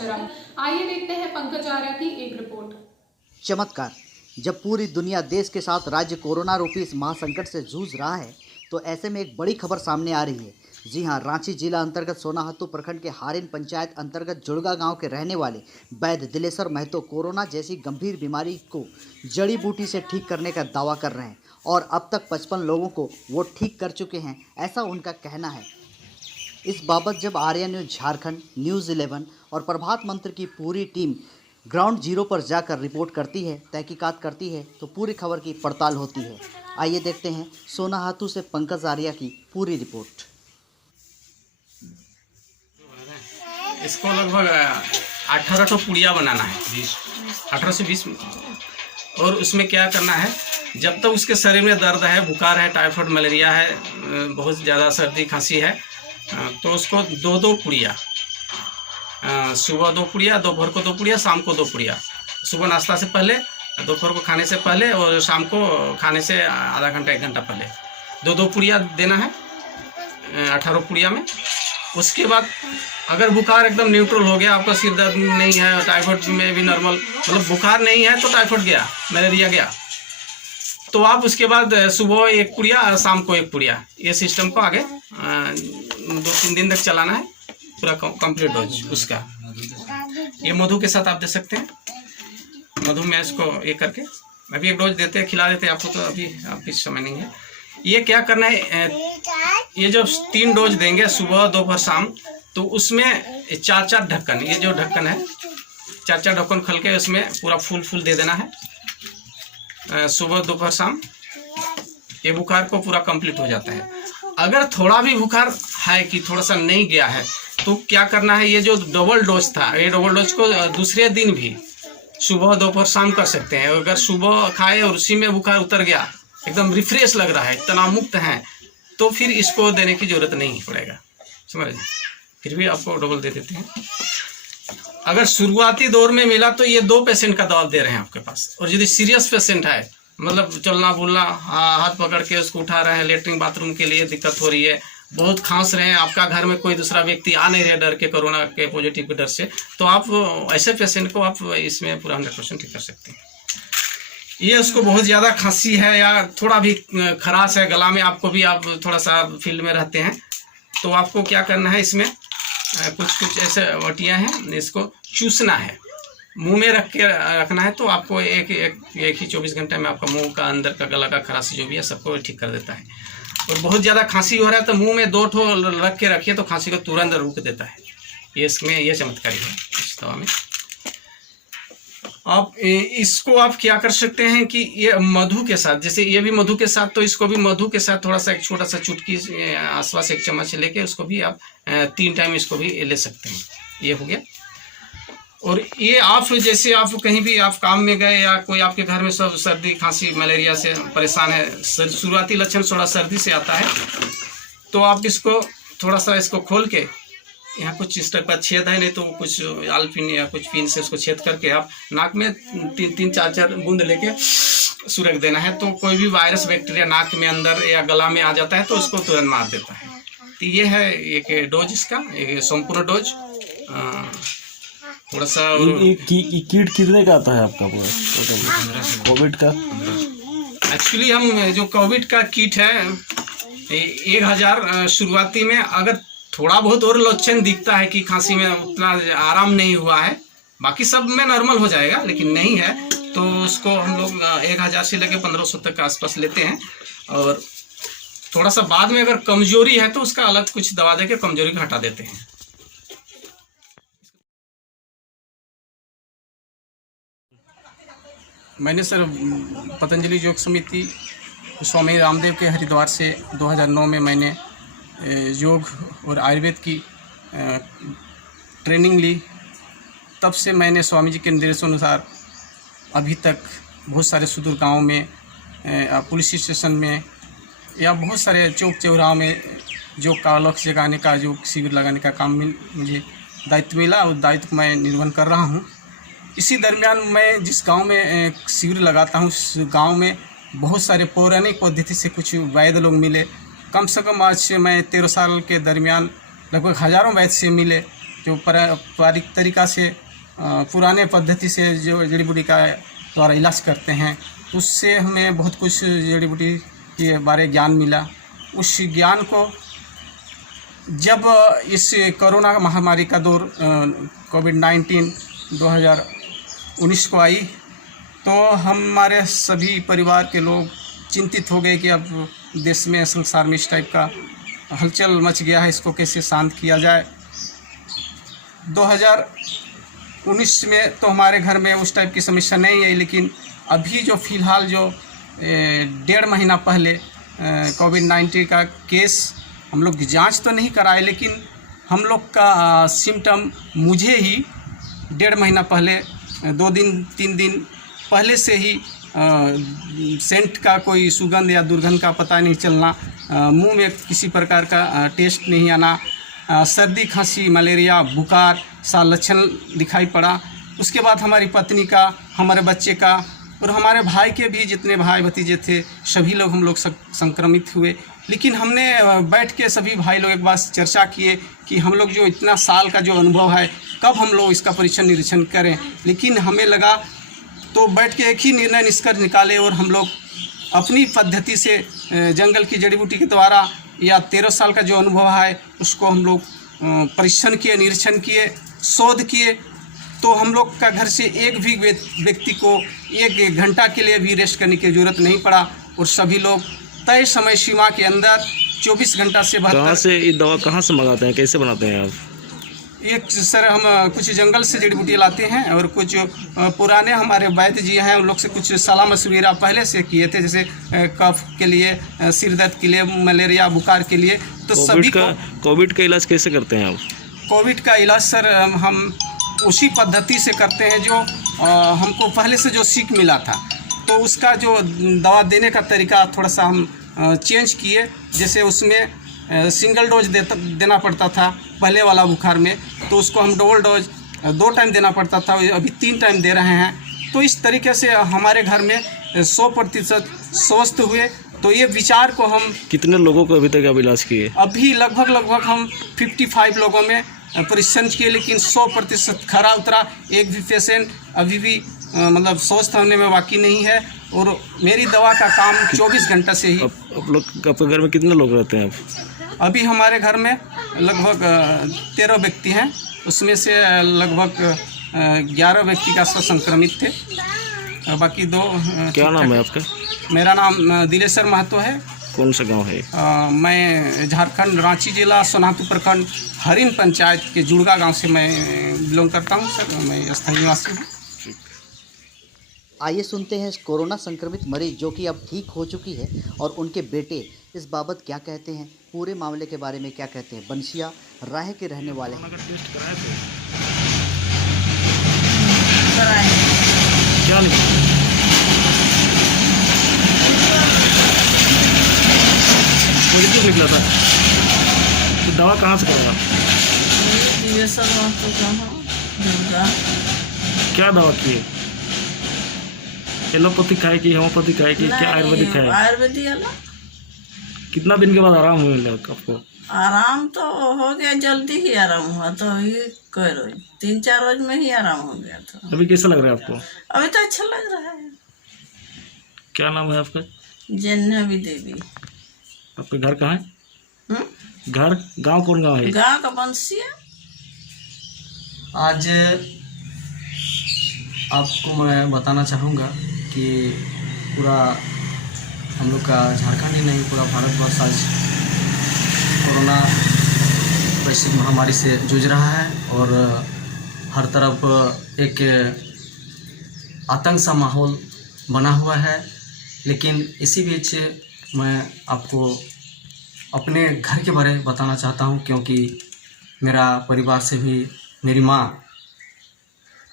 चरम। आइए देखते हैं पंकज आर्य की एक रिपोर्ट। चमत्कार। जब पूरी दुनिया देश के साथ राज्य कोरोना रूपी इस महासंकट से जूझ रहा है तो ऐसे में एक बड़ी खबर सामने आ रही है। जी हां, रांची जिला अंतर्गत सोनाहातू प्रखंड के हारिन पंचायत अंतर्गत जुड़गा गांव के रहने वाले वैद्य दिलेश्वर महतो कोरोना जैसी गंभीर बीमारी को जड़ी बूटी से ठीक करने का दावा कर रहे हैं और अब तक 55 लोगों को वो ठीक कर चुके हैं, ऐसा उनका कहना है। इस बाबत जब आर्या न्यूज़ झारखंड, न्यूज़ 11 और प्रभात मंत्र की पूरी टीम ग्राउंड जीरो पर जाकर रिपोर्ट करती है, तहकीकात करती है तो पूरी खबर की पड़ताल होती है। आइए देखते हैं सोनाहातू से पंकज आर्या की पूरी रिपोर्ट। इसको लगभग 18 तो पुड़िया बनाना है, 18 से 20। और उसमें क्या करना है, जब तक उसके शरीर में दर्द है, बुखार है, टाइफाइड, मलेरिया है, बहुत ज़्यादा सर्दी खांसी है, तो उसको 2-2 पुड़िया, सुबह 2 पुड़िया, दोपहर को 2 पुड़िया, शाम को 2 पुड़िया, सुबह नाश्ता से पहले, दोपहर को खाने से पहले और शाम को खाने से आधा घंटा 1 घंटा पहले 2-2 पुड़िया देना है 18 पुड़िया में। उसके बाद अगर बुखार एकदम न्यूट्रल हो गया, आपका सिर दर्द नहीं है, टाइफाइड में भी नॉर्मल, मतलब बुखार नहीं है तो टाइफाइड गया, मलेरिया गया, तो आप उसके बाद सुबह 1 पुड़िया और शाम को 1 पुड़िया, ये सिस्टम को आगे 2-3 दिन तक चलाना है, पूरा कंप्लीट डोज उसका। ये मधु के साथ आप दे सकते हैं, मधु में इसको ये करके अभी 1 डोज देते हैं, खिला देते हैं आपको, तो अभी समय नहीं है। ये क्या करना है, ये जो 3 डोज देंगे सुबह, दोपहर, शाम, तो उसमें 4-4 ढक्कन, ये जो ढक्कन है 4-4 ढक्कन खोल के उसमें पूरा फूल दे देना है सुबह, दोपहर, शाम। ये बुखार को पूरा कंप्लीट हो जाता है। अगर थोड़ा भी बुखार है कि थोड़ा सा नहीं गया है तो क्या करना है, ये जो डबल डोज था, ये डबल डोज को दूसरे दिन भी सुबह, दोपहर, शाम कर सकते हैं। अगर सुबह खाए और उसी में बुखार उतर गया, एकदम रिफ्रेश लग रहा है, तनाव मुक्त है, तो फिर इसको देने की जरूरत नहीं पड़ेगा, समझ। फिर भी आपको डबल दे देते हैं। अगर शुरुआती दौर में मिला तो ये 2 पेशेंट का दवा दे रहे हैं आपके पास। और यदि सीरियस पेशेंट है, मतलब चलना बोलना, हाथ पकड़ के उसको उठा रहे हैं, लेटरिन बाथरूम के लिए दिक्कत हो रही है, बहुत खांस रहे हैं, आपका घर में कोई दूसरा व्यक्ति आ नहीं रहे डर के, कोरोना के पॉजिटिव के डर से, तो आप ऐसे पेशेंट को आप इसमें पूरा 100% ठीक कर सकते हैं। ये उसको बहुत ज़्यादा खांसी है या थोड़ा भी खराश है गला में, आपको भी, आप थोड़ा सा फील्ड में रहते हैं, तो आपको क्या करना है, इसमें कुछ ऐसे वटियाँ हैं, इसको चूसना है, मुंह में रख के रखना है, तो आपको एक ही 24 घंटे में आपका मुंह का अंदर का गला का खराशी जो भी है सबको ठीक कर देता है। और बहुत ज़्यादा खांसी हो रहा है तो मुंह में 2 ठो रख के रखिए, तो खांसी को तुरंत रोक देता है। ये इसमें ये चमत्कारी है इस दवा में। आप इसको आप क्या कर सकते हैं कि ये मधु के साथ, जैसे ये भी मधु के साथ, तो इसको भी मधु के साथ थोड़ा सा, एक छोटा सा चुटकी आसपास 1 चम्मच लेके उसको भी आप 3 टाइम इसको भी ले सकते हैं। ये हो गया। और ये आप जैसे आप कहीं भी आप काम में गए या कोई आपके घर में सब सर्दी खांसी मलेरिया से परेशान है, शुरुआती लक्षण थोड़ा सर्दी से आता है, तो आप इसको थोड़ा सा इसको खोल के, यहाँ कुछ इस टाइप का छेद है, नहीं तो कुछ आलपिन या कुछ पिन से उसको छेद करके आप नाक में 3-4 बूंद लेके सुरख देना है, तो कोई भी वायरस बैक्टीरिया नाक में अंदर या गला में आ जाता है तो उसको तुरंत मार देता है। तो ये है एक डोज इसका, एक संपूर्ण डोज। थोड़ा सा किट कितने का आता है आपका पूरा कोविड का? एक्चुअली हम जो कोविड का किट है 1000 शुरुआती में, अगर थोड़ा बहुत और लक्षण दिखता है कि खांसी में उतना आराम नहीं हुआ है, बाकी सब में नॉर्मल हो जाएगा, लेकिन नहीं है तो उसको हम लोग 1000 से लेकर 1500 तक के आसपास लेते हैं। और थोड़ा सा बाद में अगर कमजोरी है तो उसका अलग कुछ दवा देके कमजोरी को हटा देते हैं। मैंने सर पतंजलि योग समिति स्वामी रामदेव के हरिद्वार से 2009 में मैंने योग और आयुर्वेद की ट्रेनिंग ली। तब से मैंने स्वामी जी के निर्देशानुसार अभी तक बहुत सारे सुदूर गाँव में, पुलिस स्टेशन में या बहुत सारे चौक चौराहों में योग का लक्ष्य जगाने का, योग शिविर लगाने का काम मुझे दायित्व मिला और दायित्व मैं निर्वहन कर रहा हूँ। इसी दरमियान मैं जिस गांव में शिविर लगाता हूँ उस गांव में बहुत सारे पौराणिक पद्धति से कुछ वैद्य लोग मिले। कम से कम आज से मैं 13 साल के दरमियान लगभग हज़ारों वैद्य से मिले जो पारंपरिक तरीका से पुराने पद्धति से जो जड़ी बूटी का द्वारा इलाज करते हैं, उससे हमें बहुत कुछ जड़ी बूटी के बारे ज्ञान मिला। उस ज्ञान को जब इस कोरोना महामारी का दौर कोविड-19 2019 को आई, तो हमारे सभी परिवार के लोग चिंतित हो गए कि अब देश में संसार में इस टाइप का हलचल मच गया है, इसको कैसे शांत किया जाए। 2019 में तो हमारे घर में उस टाइप की समस्या नहीं आई, लेकिन अभी जो फ़िलहाल जो 1.5 महीना पहले कोविड-19 का केस हम लोग जांच तो नहीं कराए, लेकिन हम लोग का सिम्टम मुझे ही 1.5 महीना पहले 2 दिन 3 दिन पहले से ही सेंट का कोई सुगंध या दुर्गंध का पता नहीं चलना, मुंह में किसी प्रकार का टेस्ट नहीं आना, सर्दी खांसी मलेरिया बुखार सा लक्षण दिखाई पड़ा। उसके बाद हमारी पत्नी का, हमारे बच्चे का और हमारे भाई के भी जितने भाई भतीजे थे सभी लोग हम लोग संक्रमित हुए। लेकिन हमने बैठ के सभी भाई लोग एक बार चर्चा किए कि हम लोग जो इतना साल का जो अनुभव है, कब हम लोग इसका परीक्षण निरीक्षण करें। लेकिन हमें लगा तो बैठ के एक ही निर्णय निष्कर्ष निकाले और हम लोग अपनी पद्धति से जंगल की जड़ी बूटी के द्वारा या 13 साल का जो अनुभव है उसको हम लोग परीक्षण किए, निरीक्षण किए, शोध किए। तो हम लोग का घर से एक भी व्यक्ति को 1 घंटा के लिए भी रेस्ट करने की ज़रूरत नहीं पड़ा और सभी लोग तय समय सीमा के अंदर 24 घंटा से 72। कहाँ से ये दवा कहाँ से मंगाते हैं, कैसे बनाते हैं आप? एक सर हम कुछ जंगल से जड़ी बूटी लाते हैं और कुछ पुराने हमारे वैद्य जी हैं, उन लोग से कुछ सलाह मशविरा पहले से किए थे, जैसे कफ के लिए, सिर दर्द के लिए, मलेरिया बुखार के लिए। तो सभी कोविड का इलाज कैसे करते हैं आप? कोविड का इलाज सर हम उसी पद्धति से करते हैं जो हमको पहले से जो सीख मिला था। तो उसका जो दवा देने का तरीका थोड़ा सा हम चेंज किए। जैसे उसमें सिंगल डोज देना पड़ता था पहले वाला बुखार में, तो उसको हम डबल डोज 2 टाइम देना पड़ता था, अभी 3 टाइम दे रहे हैं। तो इस तरीके से हमारे घर में 100% स्वस्थ हुए। तो ये विचार को हम कितने लोगों को अभी तक आप इलाज किए? अभी लगभग हम 55 लोगों में परीक्षण किए, लेकिन 100% खरा उतरा। एक भी पेशेंट अभी भी मतलब स्वस्थ होने में बाकी नहीं है। और मेरी दवा का काम 24 घंटा से ही। आप लोग आपके घर में कितने लोग रहते हैं आप? अभी हमारे घर में लगभग 13 व्यक्ति हैं, उसमें से लगभग 11 व्यक्ति का संक्रमित थे, बाकी 2 क्या नाम है आपका? मेरा नाम दिलेश्वर महतो है। कौन सा गांव है? मैं झारखंड रांची जिला सोनाहतू प्रखंड हरिन पंचायत के जुड़गा गांव से मैं बिलोंग करता हूं सर, मैं स्थायी निवासी हूँ। आइए सुनते हैं कोरोना संक्रमित मरीज जो कि अब ठीक हो चुकी है और उनके बेटे इस बाबत क्या कहते हैं, पूरे मामले के बारे में क्या कहते हैं। बंसिया राह के रहने वाले हैं। क्या नहीं पॉजिटिव निकला था, तो दवा कहाँ से करना? क्या दवा की है? एलोपैथी खाए कि होम्योपैथी खाए कि क्या आयुर्वेदिक खाए? आयुर्वेदिक। कितना दिन के बाद आराम हुआ आपको? आराम तो हो गया, जल्दी ही आराम हुआ। तो ये कोई रोज 3-4 रोज में ही आराम हो गया था। अभी कैसा लग रहा है आपको? अभी तो अच्छा लग रहा है। क्या नाम है आपका? जन्नवी देवी। आपका घर कहाँ है? घर गांव कौन गांव है? गाँव का बंसिया। आज आपको मैं बताना चाहूँगा कि पूरा हम लोग का झारखंड ही नहीं, पूरा भारतवर्ष आज कोरोना वैश्विक महामारी से जूझ रहा है और हर तरफ एक आतंक सा माहौल बना हुआ है। लेकिन इसी बीच मैं आपको अपने घर के बारे में बताना चाहता हूं, क्योंकि मेरा परिवार से भी मेरी मां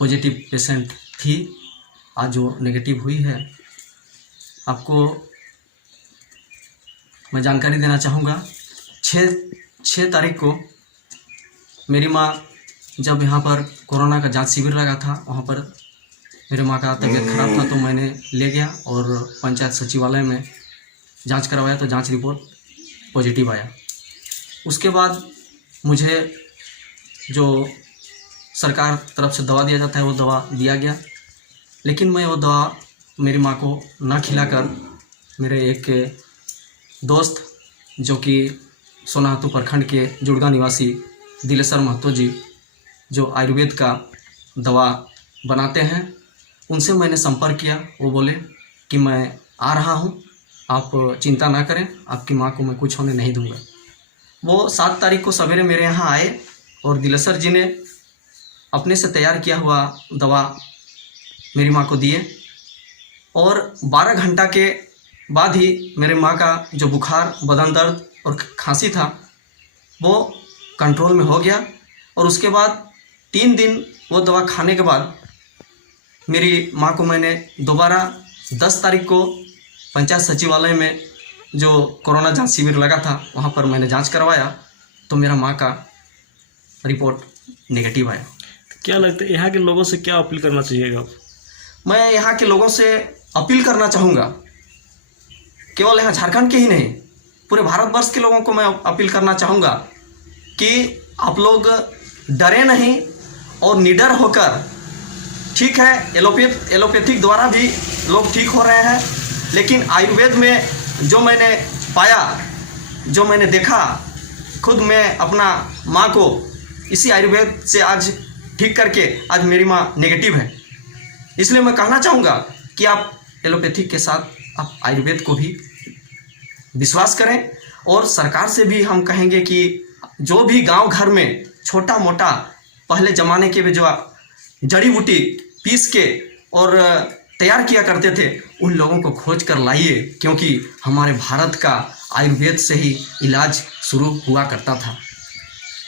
पॉजिटिव पेशेंट थी, आज जो नेगेटिव हुई है। आपको मैं जानकारी देना चाहूँगा, 6 तारीख को मेरी माँ जब यहाँ पर कोरोना का जांच शिविर लगा था, वहाँ पर मेरे माँ का तबीयत खराब था, तो मैंने ले गया और पंचायत सचिवालय में जांच करवाया, तो जांच रिपोर्ट पॉजिटिव आया। उसके बाद मुझे जो सरकार तरफ से दवा दिया जाता है वो दवा दिया गया, लेकिन मैं वो दवा मेरी माँ को ना खिलाकर मेरे एक दोस्त जो कि सोनाहातू प्रखंड के जुड़गा निवासी दिलेश्वर महतो जी जो आयुर्वेद का दवा बनाते हैं, उनसे मैंने संपर्क किया। वो बोले कि मैं आ रहा हूँ, आप चिंता ना करें, आपकी माँ को मैं कुछ होने नहीं दूंगा। वो 7 तारीख को सवेरे मेरे यहाँ आए और दिलेश्वर जी ने अपने से तैयार किया हुआ दवा मेरी माँ को दिए और 12 घंटा के बाद ही मेरे माँ का जो बुखार, बदन दर्द और खांसी था वो कंट्रोल में हो गया। और उसके बाद 3 दिन वो दवा खाने के बाद मेरी माँ को मैंने दोबारा 10 तारीख को पंचायत सचिवालय में जो कोरोना जांच शिविर लगा था वहाँ पर मैंने जांच करवाया तो मेरा माँ का रिपोर्ट नेगेटिव आया। क्या लगता है यहाँ के लोगों से क्या अपील करना चाहिएगा आप? मैं यहाँ के लोगों से अपील करना चाहूँगा, केवल यहाँ झारखंड के ही नहीं पूरे भारतवर्ष के लोगों को मैं अपील करना चाहूँगा कि आप लोग डरे नहीं और निडर होकर, ठीक है एलोपैथिक द्वारा भी लोग ठीक हो रहे हैं, लेकिन आयुर्वेद में जो मैंने पाया, जो मैंने देखा, खुद मैं अपना माँ को इसी आयुर्वेद से आज ठीक करके आज मेरी माँ नेगेटिव है। इसलिए मैं कहना चाहूँगा कि आप एलोपैथिक के साथ आप आयुर्वेद को भी विश्वास करें और सरकार से भी हम कहेंगे कि जो भी गांव घर में छोटा मोटा पहले ज़माने के भी जो जड़ी बूटी पीस के और तैयार किया करते थे उन लोगों को खोज कर लाइए, क्योंकि हमारे भारत का आयुर्वेद से ही इलाज शुरू हुआ करता था।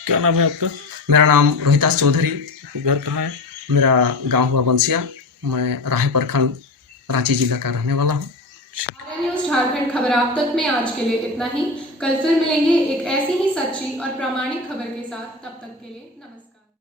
क्या नाम है आपका? मेरा नाम रोहितास चौधरी, घर कहाँ है? मेरा गांव हुआ बंसिया, मैं राहे प्रखंड रांची जिला का रहने वाला हूँ। आर्या न्यूज़ झारखंड खबर आप तक में आज के लिए इतना ही। कल फिर मिलेंगे एक ऐसी ही सच्ची और प्रामाणिक खबर के साथ। तब तक के लिए नमस्कार।